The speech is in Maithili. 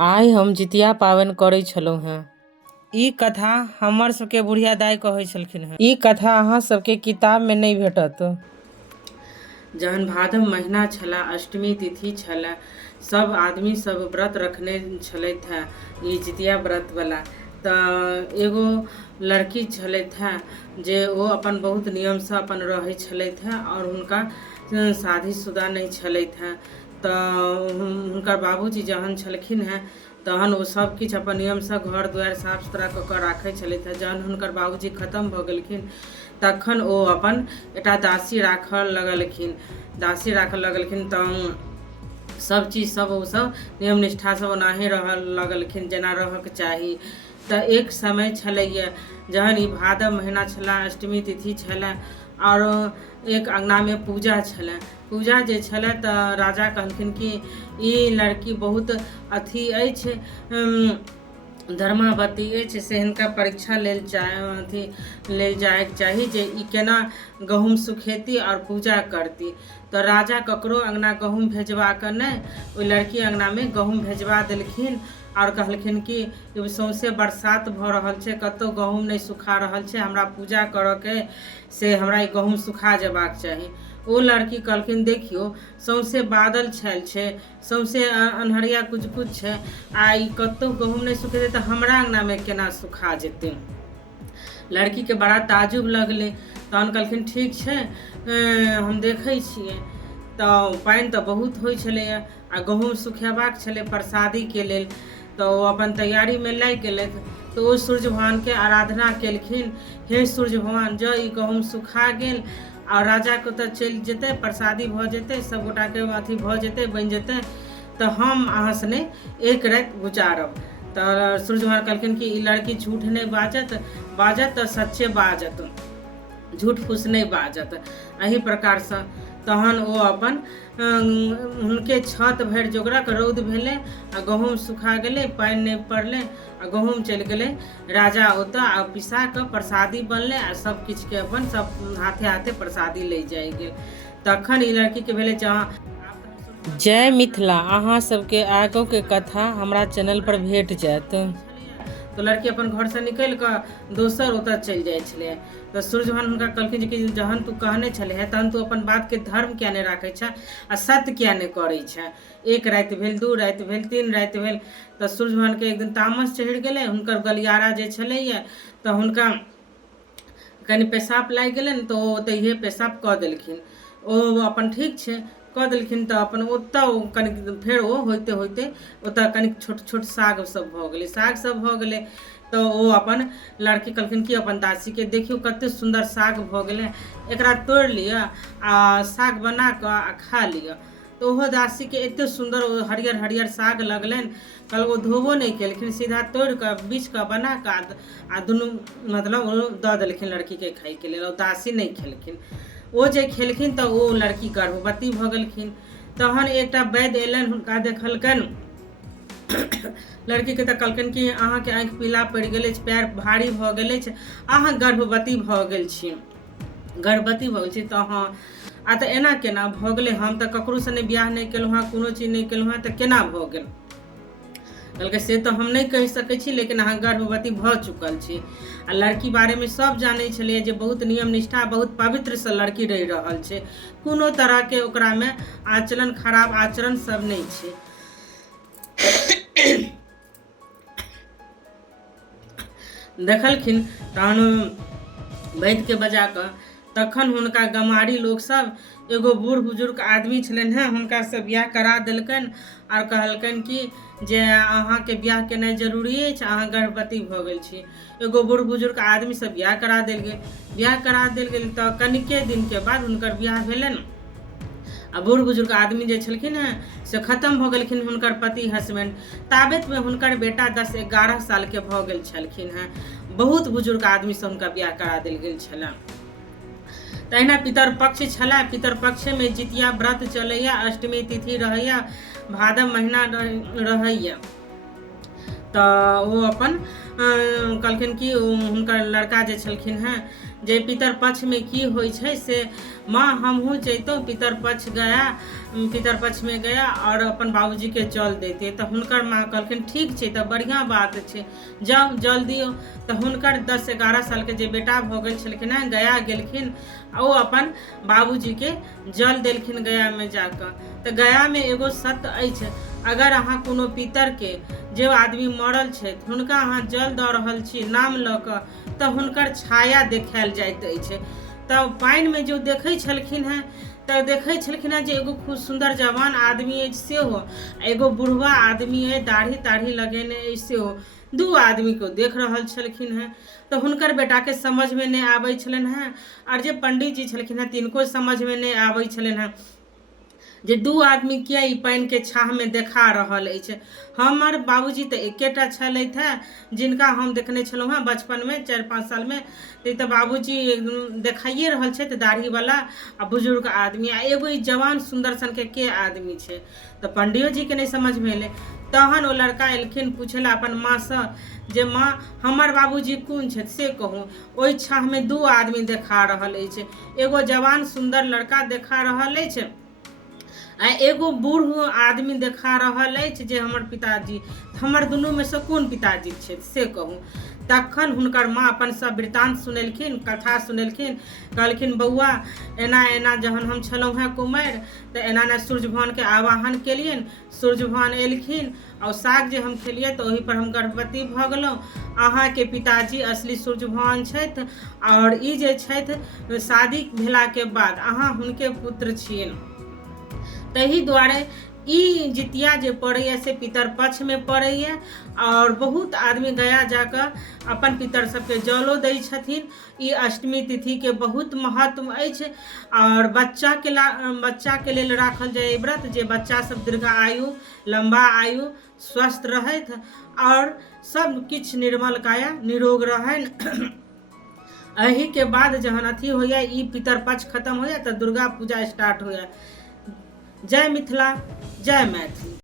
आइ हम जितिया पाबनि करै छलहुँ हेँ। ई कथा हमर सबके बुढ़िया दाइ कहै छलखिन हेँ। ई कथा अहाँ सबके किताबमे नहि भेटत। जहन भादव महीना छला, अष्टमी तिथि छला, सब आदमी सब व्रत रखने छलथि हेँ, ई जितिया व्रतवला। तऽ एगो लड़की छलथि हेँ जे ओ अपन बहुत नियमसँ अपन रहै छलथि हेँ आओर हुनका शादीशुदा नहि छलथि हेँ। तऽ हुनकर बाबूजी जहन छलखिन हेँ तहन ओ सब किछु अपन नियमसँ घर दुआरि साफ सुथरा कऽ कऽ राखै छलथि हेँ। जहन हुनकर बाबूजी खत्म भऽ गेलखिन तखन ओ अपन एकटा दासी राखऽ लगलखिन। तऽ सब चीज सब ओसब नियम निष्ठासँ ओनाहे रहऽ लगलखिन जेना रहऽके चाही। तऽ एक समय छलैया जहन ई भादव महीना छला, अष्टमी तिथि छलै और एक अंगनामे पूजा छलै। पूजा जे छलै तऽ राजा कहलखिन कि ई लड़की बहुत अथी अछि, धर्मावती अछि, से हिनका परीक्षा लेल जायके चाही जे ई केना गहूँम सुखेती और पूजा करती। तऽ राजा ककरो अंगना गहूँम भेजबा कऽ नहि, ओहि लड़की अंगनामे गहूँम भेजबा देलखिन और कहलखिन कि सौंसे बरसात भऽ रहल छै, कतहु गहूँम नहि सुखा रहल छै, हमरा पूजा करऽके से हमरा ई गहूँम सुखा जेबाक चाही। ओ लड़की कहलखिन देखियौ सौंसे बादल छायल छै, सौंसे अन्हरिया कुछ कुछ छै, आ ई कतहु गहूँम नहि सुखेतै तऽ हमरा अंगनामे केना सुखा जेतै। लड़कीके बड़ा ताजुब लगलै। तहन कहलखिन ठीक छै, हम देखै छियै। तऽ पानि तऽ बहुत होइ छलैया आ गहूँम सुखेबाक छलै प्रसादीके लेल। तऽ ओ अपन तैयारीमे लागि गेलथि। तऽ ओ सूर्य भगवानके आराधना केलखिन, हे सूर्य भगवान जँ ई गहूँम सुखा गेल और राजाके ओतऽ चलि जेतै, प्रसादी भऽ जेतै, सब गोटाके अथी भऽ जेतै, बनि जेतै, तऽ हम अहाँ सने एक राति गुजारब। तऽ सूर्य भगवान कहलखिन कि ई लड़की झूठ नहि बाजत तऽ सच्चे बाजत, झूठ फूस नहि बाजत। एही प्रकारसँ तहन ओ अपन हुनके छत भरि जोगरक रौद भेलै आ गहूँम सुखा गेलै, पानि नहि पड़लै आ गहूँम चलि गेलै राजा ओतऽ आ पिसा कऽ प्रसादी बनलै आ सब किछुके अपन सब हाथे हाथे प्रसादी ले जाइ गेल। तखन ई लड़कीके भेलै जय मिथिला। अहाँ सबके आगूके कथा हमरा चैनल पर भेट जायत। तऽ लड़की अपन घरसँ निकलि कऽ दोसर ओतऽ चलि जाइ छलै। तऽ सूर्य भगवान हुनका कहलखिन कि जहन तू कहने छलहे तहन तू अपन बातके धर्म किया नहि राखै छे आ सत्य किया नहि करै छे। एक राति भेल, दू राति भेल, तीन राति भेल, तऽ सूर्य भगवानके एक दिन तामस चढ़ि गेलै। हुनकर गलियारा जे छलैया तऽ हुनका कनि पेशाब लागि गेलनि तऽ ओ ओतहिए पेशाब कऽ देलखिन। ओ अपन ठीक छै कऽ देलखिन तऽ अपन ओतऽ कनि फेर ओ होइते होइते ओतऽ कनि छोट छोट साग सब भऽ गेलै। तऽ ओ अपन लड़की कहलखिन कि अपन दासीके देखियौ कतेक सुन्दर साग भऽ गेलै, एकरा तोड़ि लिअ आ साग बना कऽ आ खा लिअ। तऽ ओहो दासीके एतेक सुन्दर ओ हरियर हरियर साग लगलनि, कल ओ धोबो नहीं केलखिन, सीधा तोड़ कऽ बीछ कऽ बना कऽ आ दुनू मतलब ओ दऽ देलखिन लड़कीके खाइके लेल। ओ दासी नहीं खेलखिन। ओ जे खेलखिन तऽ ओ लड़की गर्भवती भऽ गेलखिन। तहन एकटा वैद्य एलनि, हुनका देखलकनि लड़कीके तऽ कहलखिन कि अहाँके आँखि पीला पड़ि गेल अछि, पैर भारी भऽ गेल अछि, अहाँ गर्भवती भऽ गेल छी। तऽ हाँ आ तऽ एना केना भऽ गेलै, हम तऽ ककरोसँ नहि बियाह नहीं केलहुँ हेँ, कोनो चीज नहीं केलहुँ हेँ, तऽ केना भऽ गेल। कहलकै से तऽ हम नहीं कहि सकै छी, लेकिन अहाँ गर्भवती भऽ चुकल छी। आ लड़की बारेमे सब जानै छलै जे बहुत नियम निष्ठा, बहुत पवित्रसँ लड़की रहि रहल छै, कोनो तरहके ओकरामे आचरण, खराब आचरण सब नहीं छै। देखलखिन तहन वैद्यके बजा कऽ तखन हुनका गमारी लोक सब एगो बूढ़ बुजुर्ग आदमी छलनि हेँ, हुनकासँ बियाह करा देलकनि और कहलकनि कि जे अहाँके बियाह केनाइ जरूरी अछि, अहाँ गर्भवती भऽ गेल छी। एगो बूढ़ बुजुर्ग आदमीसँ बियाह करा देल गेल। तऽ कनिके दिनके बाद हुनकर बियाह भेलनि आ बूढ़ बुजुर्ग आदमी जे छलखिन हेँ से खत्म भऽ गेलखिन, हुनकर पति हस्बैंड। ताबतमे हुनकर बेटा 10-11 सालके भऽ गेल छलखिन हेँ। बहुत बुजुर्ग आदमीसँ हुनका बियाह करा देल गेल छलनि। तहिना पितरपक्ष छलए, पितरपक्षमे जितिया व्रत चलैया, अष्टमी तिथि रहैया, भादव महीना रहैया। तो वो अपन कहलखिन कि हुनकर लड़का जे छलखिन हैं जे पितर पक्ष में की होइ छै से माँ हमहूँ जैतौं पितर पक्ष में गया और अपन बाबूजी के जल देते। तो हुनकर माँ कहलखिन ठीक छै, तो बढ़िया बात छै, जाओ जल दियो। तो हुनकर 10-11 साल के जे बेटा भऽ गेल छलखिन हैं गया गेलखिन, ओ अपन बाबूजी के जल देलखिन गया में जाकर। तो गया में एगो सत्य अछि, अगर अहाँ कोनो पितर के जे आदमी मरल छै हुनका अहाँ जल दऽ रहल छी नाम लऽ कऽ, तऽ हुनकर छाया देखायल जाइत अछि। तऽ पानि में जो देखै छलखिन हैं तऽ देखै छलखिन हैं जे एगो खूब सुंदर जवान आदमी अछि सेहो, एगो बुढ़वा आदमी है दाढ़ी ताढ़ी लगेने अछि सेहो, 2 आदमी को देख रहल छलखिन हैं। तो हुनकर बेटा के समझ में नहीं आबै छलनि हैं, और जे पंडित जी छलखिन हैं तिनको समझ में नहीं आबै छलनि हैं जे 2 आदमी किया ई पानि के छाह में देखा रहल अछि। हमर बाबूजी तऽ एकेटा छलथि हैं जिनका हम देखने छलहुँ हैं बचपन में 4-5 साल में। तो बाबूजी देखाइए रहल छै दाढ़ी वाला आ बुजुर्ग आदमी, आ एगो ई जवान सुंदर सन के आदमी छै। तो पंडियो जी के नहीं समझ में एले। तहन ओ लड़का एलखिन पूछेला अपन माँ से जे माँ हमर बाबूजी कोन छथि से कहू। ओहि छाह में 2 आदमी देखा रहल अछि, एगो जवान सुंदर लड़का देखा रहल अछि आ एगो बूढ़ आदमी देखा रहल अछि जे हमर पिताजी। हमर दुनू में से कोन पिताजी छथि से कहू। तखन हुनकर माँ अपन सब वृतांत सुनेलखिन, कथा सुनेलखिन, कहलखिन बौआ एना एना जहन हम छलहुँ हैं कुमारि तऽ एना एना सूर्य भगवान के आवाहन केलियन, सूर्य भगवान एलखिन और साग जे हम खेलिए तो ओही पर हम गर्भवती भऽ गेलहुँ। अहाँ के पिताजी असली सूर्य भगवान छथि और ई जे छथि शादी भेला के बाद अहाँ हुनके पुत्र छियनि। तही दुआरे ई जितिया जे पड़ैए से पितर पक्ष में पड़ैए, और बहुत आदमी गया जाकर अपन पितर सबके जलो दै छथिन। ई अष्टमी तिथि के बहुत महत्व अछि, और बच्चा के लेल राखल जाए व्रत जे बच्चा सब दीर्घायु लंबा आयु स्वस्थ रहथि और सब किछ निर्मल काया निरोग रहनि। एही के बाद जहन अथी होइए ई पितर पक्ष खत्म होइए तो दुर्गा पूजा स्टार्ट होइए। जय मिथिला, जय मैथिली।